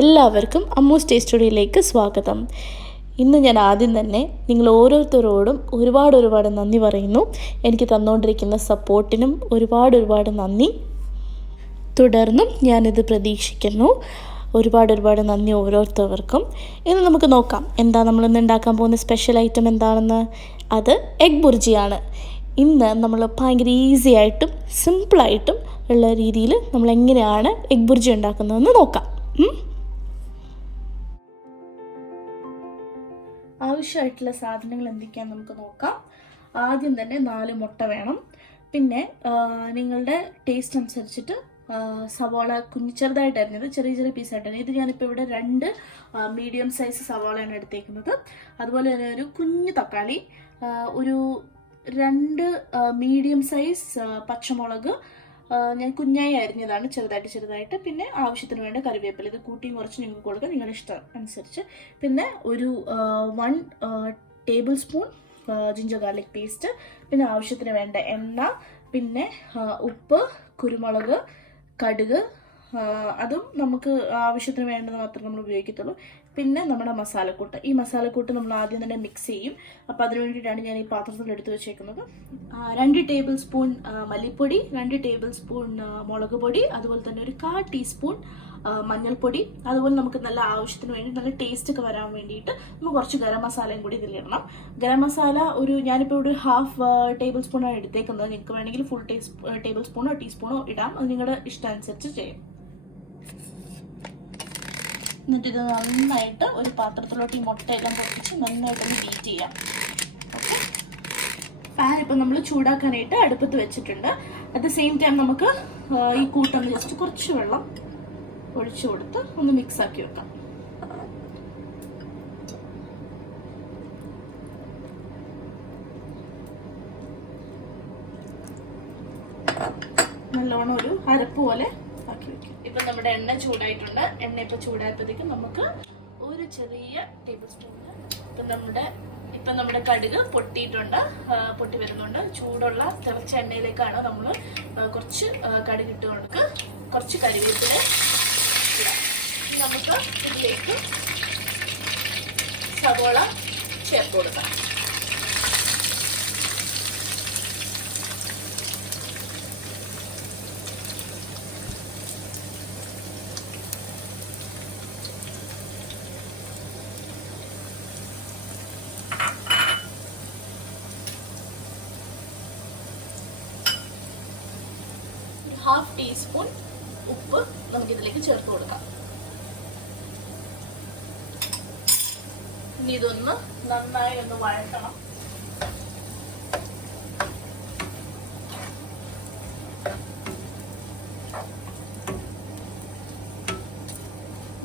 എല്ലാവർക്കും അമ്മൂസ് ടേസ്റ്റ് സ്റ്റുഡിയോയിലേക്ക് സ്വാഗതം. ഇന്ന് ഞാൻ ആദ്യം തന്നെ നിങ്ങൾ ഓരോരുത്തരോടും ഒരുപാട് നന്ദി പറയുന്നു. എനിക്ക് തന്നുകൊണ്ടിരിക്കുന്ന സപ്പോർട്ടിനും ഒരുപാട് നന്ദി. തുടർന്നും ഞാനിത് പ്രതീക്ഷിക്കുന്നു. ഒരുപാട് നന്ദി ഓരോരുത്തർക്കും. ഇന്ന് നമുക്ക് നോക്കാം എന്താ നമ്മളിന്ന് ഉണ്ടാക്കാൻ പോകുന്ന സ്പെഷ്യൽ ഐറ്റം എന്താണെന്ന്. അത് എഗ് ബുർജിയാണ്. ഇന്ന് നമ്മൾ ഭയങ്കര ഈസി ആയിട്ടും സിമ്പിളായിട്ടും ഉള്ള രീതിയിൽ നമ്മൾ എങ്ങനെയാണ് എഗ് ബുർജി ഉണ്ടാക്കുന്നതെന്ന് നോക്കാം. ആവശ്യമായിട്ടുള്ള സാധനങ്ങൾ എന്തൊക്കെയാണെന്ന് നമുക്ക് നോക്കാം. ആദ്യം തന്നെ 4 മുട്ട വേണം. പിന്നെ നിങ്ങളുടെ ടേസ്റ്റ് അനുസരിച്ചിട്ട് സവാള ചെറുതായിട്ട് അരിഞ്ഞത്, ചെറിയ പീസായിട്ടാണ്. ഇത് ഞാനിപ്പോൾ ഇവിടെ 2 മീഡിയം സൈസ് സവാളയാണ് എടുത്തേക്കുന്നത്. അതുപോലെ തന്നെ ഒരു കുഞ്ഞു തക്കാളി, ഒരു 2 മീഡിയം സൈസ് പച്ചമുളക് ഞാൻ കുഞ്ഞായി അരിഞ്ഞതാണ്, ചെറുതായിട്ട്. പിന്നെ ആവശ്യത്തിന് വേണ്ട കറിവേപ്പില, ഇത് കൂട്ടിയും കുറച്ച് നിങ്ങൾക്ക് കൊടുക്കാം നിങ്ങളുടെ ഇഷ്ടം അനുസരിച്ച്. പിന്നെ ഒരു 1 table spoon ginger garlic paste, പിന്നെ ആവശ്യത്തിന് വേണ്ട എണ്ണ, പിന്നെ ഉപ്പ്, കുരുമുളക്, കടുക്, അതും നമുക്ക് ആവശ്യത്തിന് വേണ്ടത് മാത്രമേ നമ്മൾ ഉപയോഗിക്കത്തുള്ളൂ. പിന്നെ നമ്മുടെ മസാലക്കൂട്ട്. ഈ മസാലക്കൂട്ട് നമ്മൾ ആദ്യം തന്നെ മിക്സ് ചെയ്യും. അപ്പോൾ അതിന് വേണ്ടിയിട്ടാണ് ഞാൻ ഈ പാത്രത്തിൽ എടുത്ത് വെച്ചേക്കുന്നത്. 2 ടേബിൾ സ്പൂൺ മല്ലിപ്പൊടി, 2 ടേബിൾ സ്പൂൺ മുളക് പൊടി, അതുപോലെ തന്നെ ഒരു 1/4 ടീസ്പൂൺ മഞ്ഞൾപ്പൊടി. അതുപോലെ നമുക്ക് നല്ല ആവശ്യത്തിന് വേണ്ടി നല്ല ടേസ്റ്റ് ഒക്കെ വരാൻ വേണ്ടിയിട്ട് നമുക്ക് കുറച്ച് ഗരം മസാലയും കൂടി ഇതിലിടണം. ഗരം മസാല ഞാനിപ്പോൾ ഇവിടെ 1/2 ടേബിൾ സ്പൂണാണ് എടുത്തേക്കുന്നത്. നിങ്ങൾക്ക് വേണമെങ്കിൽ ഫുൾ ടേബിൾ സ്പൂണോ ടീസ്പൂണോ ഇടാം, അത് നിങ്ങളുടെ ഇഷ്ടാനുസരിച്ച് ചെയ്യാം. എന്നിട്ട് ഇത് നന്നായിട്ട് ഒരു പാത്രത്തിലോട്ട് ഈ മുട്ടയെല്ലാം പൊട്ടിച്ച് നന്നായിട്ടൊന്ന് ബീറ്റ് ചെയ്യാം. ഓക്കെ, പാൻ ഇപ്പം നമ്മൾ ചൂടാക്കാനായിട്ട് അടുപ്പത്ത് വെച്ചിട്ടുണ്ട്. അറ്റ് ദ സെയിം ടൈം നമുക്ക് ഈ കൂട്ടൊന്ന് ജസ്റ്റ് കുറച്ച് വെള്ളം ഒഴിച്ചു കൊടുത്ത് ഒന്ന് മിക്സ് ആക്കി വെക്കാം. നല്ലോണം ഒരു അരപ്പ് പോലെ ആക്കി വെക്കും. ഇപ്പം നമ്മുടെ എണ്ണ ചൂടായിട്ടുണ്ട്. എണ്ണ ഇപ്പം ചൂടായപ്പോഴത്തേക്കും നമുക്ക് ഒരു ചെറിയ ടേബിൾ സ്പൂൺ ഇപ്പം നമ്മുടെ കടുക് പൊട്ടി വരുന്നുണ്ട്. ചൂടുള്ള തിളച്ച എണ്ണയിലേക്കാണ് നമ്മൾ കുറച്ച് കടുക് ഇട്ട് കൊടുക്കുക. കുറച്ച് കരിവേപ്പില ഇടാം. നമുക്ക് ഇതിലേക്ക് സവോള ചേർത്ത് കൊടുക്കാം. ½ ടീസ്പൂൺ ഉപ്പ് നമുക്കിതിലേക്ക് ചേർത്ത് കൊടുക്കാം. ഇനി ഇതൊന്ന് നന്നായി ഒന്ന് വഴറ്റണം.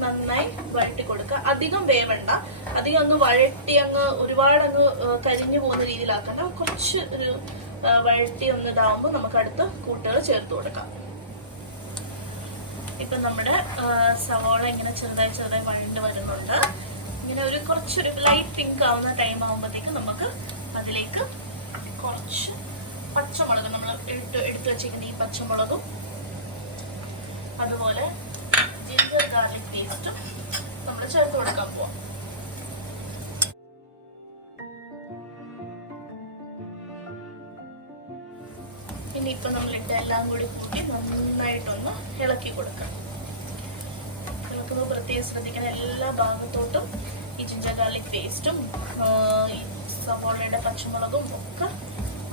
നന്നായി വഴറ്റി കൊടുക്കുക. അധികം വേവണ്ട, അധികം അങ്ങ് വഴറ്റി ഒരുപാട് കരിഞ്ഞു പോകുന്ന രീതിയിലാക്കണ്ട. കുറച്ച് ഒരു വഴറ്റി ഒന്ന് ഇതാവുമ്പോൾ നമുക്ക് അടുത്ത കൂട്ടുകൾ ചേർത്ത് കൊടുക്കാം. ഇപ്പം നമ്മുടെ സവോള ഇങ്ങനെ ചെറുതായി വഴണ്ട് വരുന്നുണ്ട്. ഇങ്ങനെ കുറച്ചൊരു ലൈറ്റ് പിങ്ക് ആവുന്ന ടൈം ആകുമ്പോഴത്തേക്ക് നമുക്ക് അതിലേക്ക് കുറച്ച് പച്ചമുളക്, നമ്മൾ എടുത്തു വെച്ചിരിക്കുന്ന ഈ പച്ചമുളകും അതുപോലെ ജിഞ്ചർ ഗാർലിക് പേസ്റ്റും നമ്മൾ ചേർത്ത് കൊടുക്കാൻ പോവാം. ഇനി ഇപ്പം നമ്മളിട്ട് എല്ലാം കൂടി കൂട്ടി നന്നായിട്ടൊന്ന് ഇളക്കി കൊടുക്കാം. ഇളക്കുന്നത് പ്രത്യേകം ശ്രദ്ധിക്കണം. എല്ലാ ഭാഗത്തോട്ടും ഈ ജിഞ്ചർ ഗാർലിക് പേസ്റ്റും ഈ സവോളയുടെ പച്ചമുളകും ഒക്കെ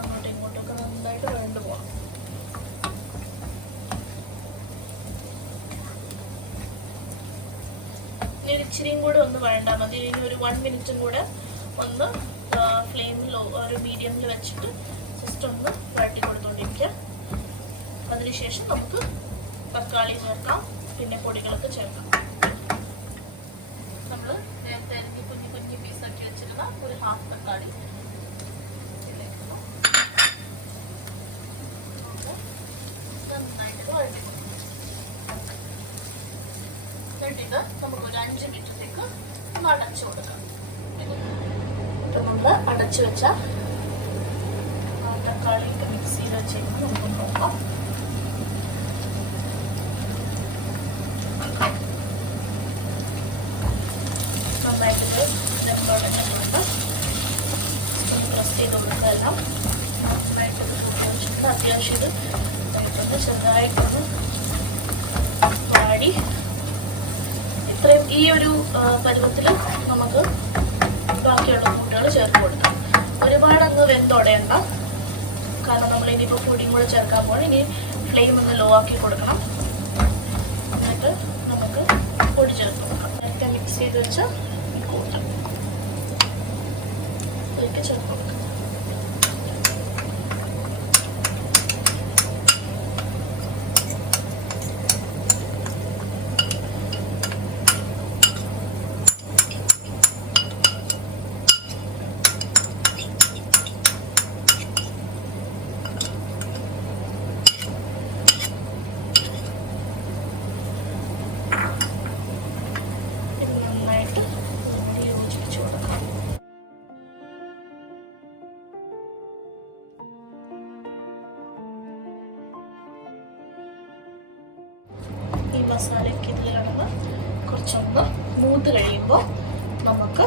അങ്ങോട്ടും ഇങ്ങോട്ടും നന്നായിട്ട് വഴണ്ട് പോകണം. ഇനി ഇച്ചിരിയും കൂടെ ഒന്ന് വഴണ്ടാൽ മതി. ഇനി ഒരു 1 മിനിറ്റും കൂടെ ഒന്ന് ഫ്ലെയിമിൽ ഒരു മീഡിയമിൽ വെച്ചിട്ട് ജസ്റ്റ് ഒന്ന് വഴറ്റി കൊടുത്തുകൊണ്ടിരിക്കുക. അതിനുശേഷം നമുക്ക് തക്കാളി ചേർക്കാം, പിന്നെ പൊടികളൊക്കെ ചേർക്കാം. നമ്മൾ നേരത്തെ കുഞ്ഞു പീസാക്കി വെച്ചിരുന്ന ഒരു ½ തക്കാളി നന്നായിട്ട് വഴറ്റി കൊടുക്കും. എന്നിട്ട് നമുക്ക് ഒരു 5 മിനിറ്റത്തേക്ക് ഒന്ന് അടച്ചു കൊടുക്കാം. ഇപ്പം നമ്മൾ അടച്ചു വെച്ച തക്കാളിയൊക്കെ മിക്സ് ചെയ്ത് വെച്ചേക്കുന്നത് നമുക്ക് നോക്കാം. ചെയ്ത് കൊടുക്കുക എല്ലാം നന്നായിട്ട് അത്യാവശ്യം ഇത് നമുക്കൊന്ന് ചെറുതായിട്ടൊന്ന് വാടി ഇത്രയും ഈ ഒരു പരുവത്തിൽ നമുക്ക് ബാക്കിയുള്ള കൂട്ടുകൾ ചേർത്ത് കൊടുക്കാം. ഒരുപാട് അങ്ങ് വെന്തുടയണ്ട, കാരണം നമ്മൾ ഇനിയിപ്പോൾ പൊടിയും കൂടെ ചേർക്കാൻ പോകണം. ഇനി ഫ്ലെയിം ഒന്ന് ലോ ആക്കി കൊടുക്കണം. എന്നിട്ട് നമുക്ക് പൊടി ചേർത്ത് കൊടുക്കാം. നേരത്തെ മിക്സ് ചെയ്ത് വെച്ച കൂട്ട് ഇതിലേക്ക് ചേർത്ത് കൊടുക്കാം. ഈ മസാലയ്ക്ക് ഇതിൽ കിടന്ന് കുറച്ചൊന്ന് മൂത്ത് കഴിയുമ്പോൾ നമുക്ക്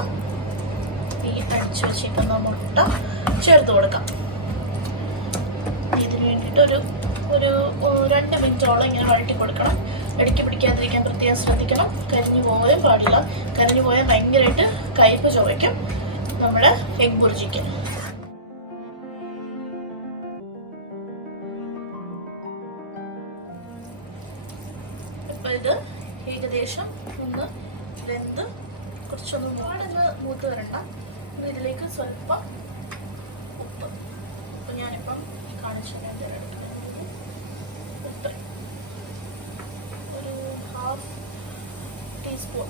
ഈ അടിച്ചു വെച്ചിരിക്കുന്ന മുട്ട ചേർത്ത് കൊടുക്കാം. ഇതിന് വേണ്ടിയിട്ട് ഒരു 2 മിനിറ്റോളം ഇങ്ങനെ വഴറ്റി കൊടുക്കണം. ഇടയ്ക്ക് പിടിക്കാതിരിക്കാൻ പ്രത്യേകം ശ്രദ്ധിക്കണം. കരിഞ്ഞു പോകാൻ പാടില്ല. കരിഞ്ഞു പോയാൽ ഭയങ്കരമായിട്ട് കയ്പ്പ് ചുവയ്ക്കും നമ്മുടെ എഗ് ബുർജിക്ക്. ഇത് ഏകദേശം ഒന്ന് വെന്ത് കുറച്ചൊന്ന് ഒരുപാടൊന്ന് മൂത്ത് വരണ്ട. ഇതിലേക്ക് സ്വല്പം ഉപ്പ്, അപ്പം ഞാനിപ്പം കാണിച്ചു ഉപ്പ് ഒരു 1/2 ടീസ്പൂൺ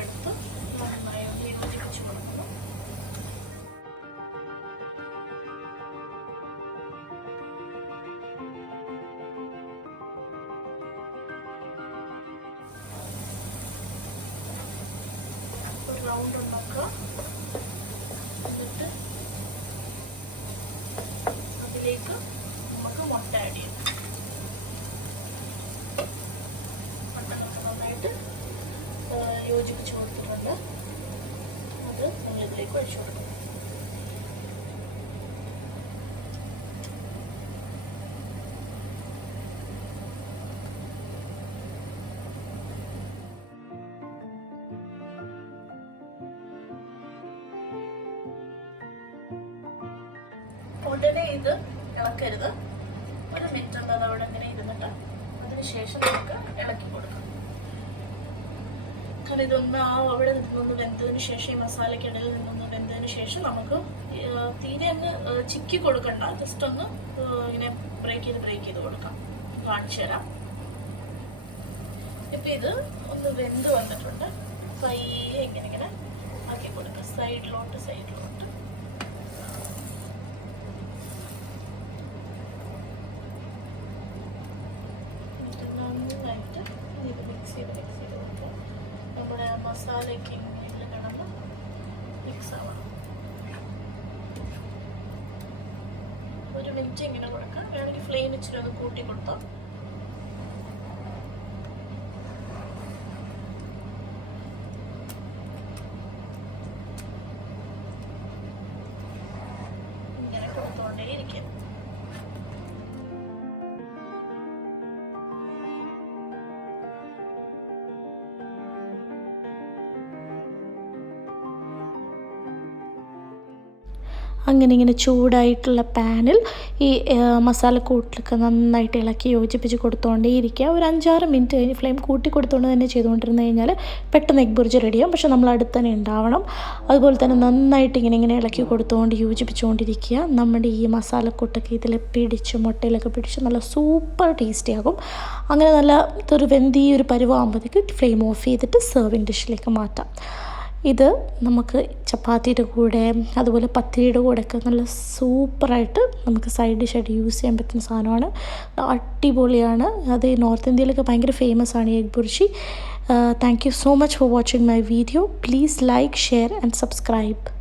എടുത്ത് നന്നായി യോജിപ്പിച്ച് കൊടുക്കണം. റൗണ്ട് ഉണ്ടാക്കുക. എന്നിട്ട് അതിലേക്ക് നമുക്ക് മുട്ട ആഡ് ചെയ്യാം. മുട്ട നമുക്ക് നന്നായിട്ട് യോജിപ്പിച്ച് കൊടുത്തിട്ടുണ്ട്. അത് നമ്മളിതിലേക്ക് ഒഴിച്ചു കൊടുക്കും. ഉടനെ ഇത് ഇളക്കരുത്. 1 മിനിറ്റ് ഉണ്ട് അത് അവിടെ ഇങ്ങനെ ഇരുന്നിട്ട് അതിനുശേഷം നമുക്ക് ഇളക്കി കൊടുക്കാം. കാരണം ഇതൊന്ന് അവിടെ നിന്നൊന്ന് വെന്തതിന് ശേഷം ഈ മസാലയ്ക്കിടയിൽ നിന്നൊന്ന് വെന്തതിന് ശേഷം നമുക്ക് തീരെ അങ്ങ് ചിക്കി കൊടുക്കണ്ട. ജസ്റ്റ് ഒന്ന് ഇങ്ങനെ ബ്രേക്ക് ചെയ്ത് കൊടുക്കാം. കാണിച്ചു തരാം. ഇപ്പം ഇത് ഒന്ന് വെന്ത് വന്നിട്ടുണ്ട്. പയ്യെ ഇങ്ങനെ ആക്കി കൊടുക്കാം. സൈഡിലോട്ട് നന്നായിട്ട് ഇത് മിക്സ് ചെയ്ത് കൊടുക്കുക. നമ്മുടെ മസാലയ്ക്ക് ഇങ്ങനെ കിടന്ന് മിക്സ് ആവണം. 1 മിനിറ്റ് ഇങ്ങനെ കൊടുക്കാം. വേണമെങ്കിൽ ഫ്ലെയിം ഇച്ചിരി ഒന്ന് കൂട്ടി കൊടുത്താൽ ഇങ്ങനെ കൊടുത്തോണ്ടേയിരിക്കും. അങ്ങനെ ഇങ്ങനെ ചൂടായിട്ടുള്ള പാനിൽ ഈ മസാലക്കൂട്ടിലൊക്കെ നന്നായിട്ട് ഇളക്കി യോജിപ്പിച്ച് കൊടുത്തുകൊണ്ടേയിരിക്കുക. ഒരു 5-6 മിനിറ്റ് കഴിഞ്ഞ് ഫ്ലെയിം കൂട്ടി കൊടുത്തുകൊണ്ട് തന്നെ ചെയ്തുകൊണ്ടിരുന്നു കഴിഞ്ഞാൽ പെട്ടെന്ന് എഗ് ബുർജി റെഡിയാവും. പക്ഷേ നമ്മൾ അടുത്ത് തന്നെ ഉണ്ടാവണം. അതുപോലെ തന്നെ നന്നായിട്ട് ഇങ്ങനെ ഇളക്കി കൊടുത്തുകൊണ്ട് യോജിപ്പിച്ചുകൊണ്ടിരിക്കുക. നമ്മുടെ ഈ മസാലക്കൂട്ടൊക്കെ ഇതിൽ പിടിച്ച് മുട്ടയിലൊക്കെ പിടിച്ച് നല്ല സൂപ്പർ ടേസ്റ്റി ആകും. അങ്ങനെ നല്ല ഒരു വെന്തിയൊരു പരുവാകുമ്പോഴത്തേക്ക് ഫ്ലെയിം ഓഫ് ചെയ്തിട്ട് സെർവിങ് ഡിഷിലേക്ക് മാറ്റാം. ഇത് നമുക്ക് ചപ്പാത്തിയുടെ കൂടെ അതുപോലെ പത്തിരിയുടെ കൂടെയൊക്കെ നല്ല സൂപ്പറായിട്ട് നമുക്ക് സൈഡ് ഡിഷായിട്ട് യൂസ് ചെയ്യാൻ പറ്റുന്ന സാധനമാണ്. അടിപൊളിയാണ്. അത് നോർത്ത് ഇന്ത്യയിലൊക്കെ ഭയങ്കര ഫേമസ് ആണ് ഈ egg bhurji. Thank you so much for watching my video. Please like, share and subscribe.